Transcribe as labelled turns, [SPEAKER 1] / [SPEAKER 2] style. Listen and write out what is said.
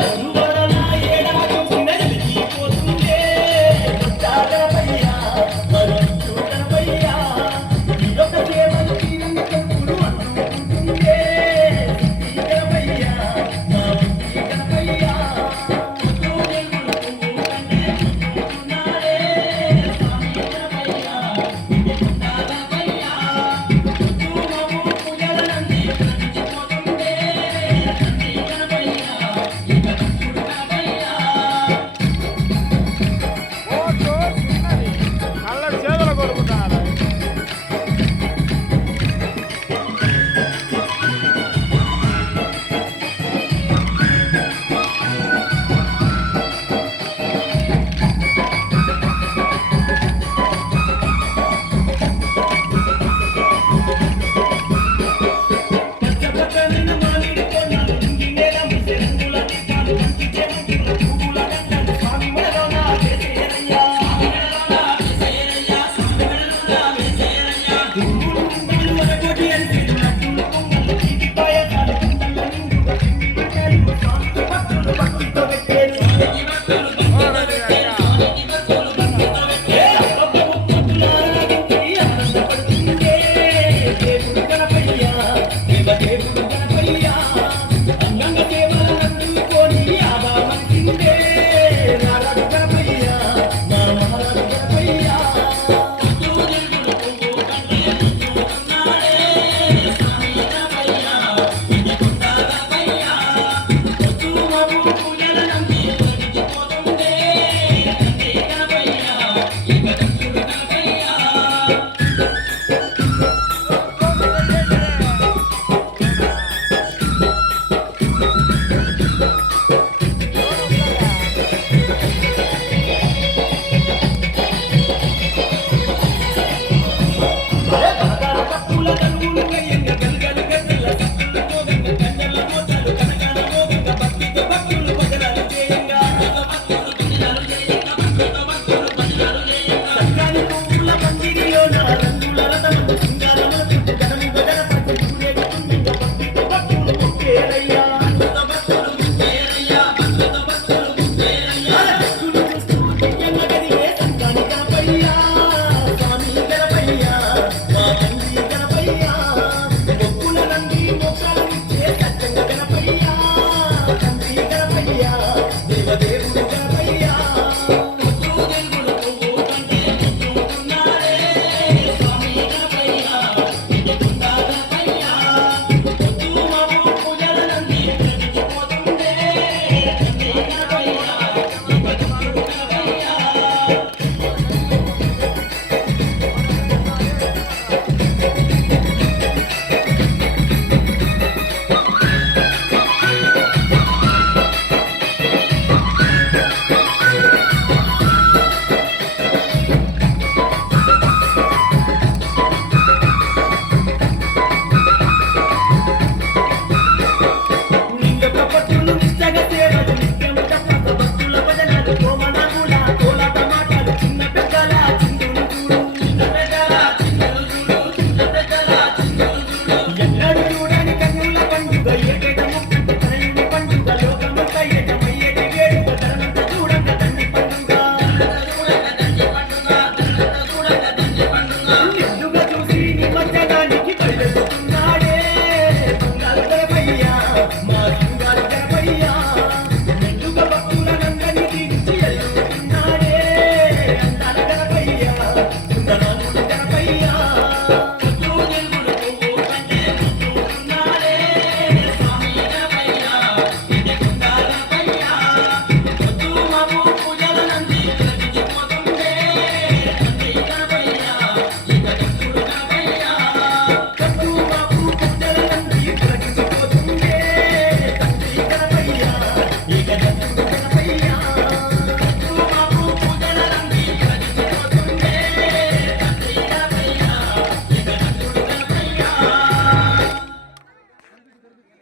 [SPEAKER 1] Amém. Thank you.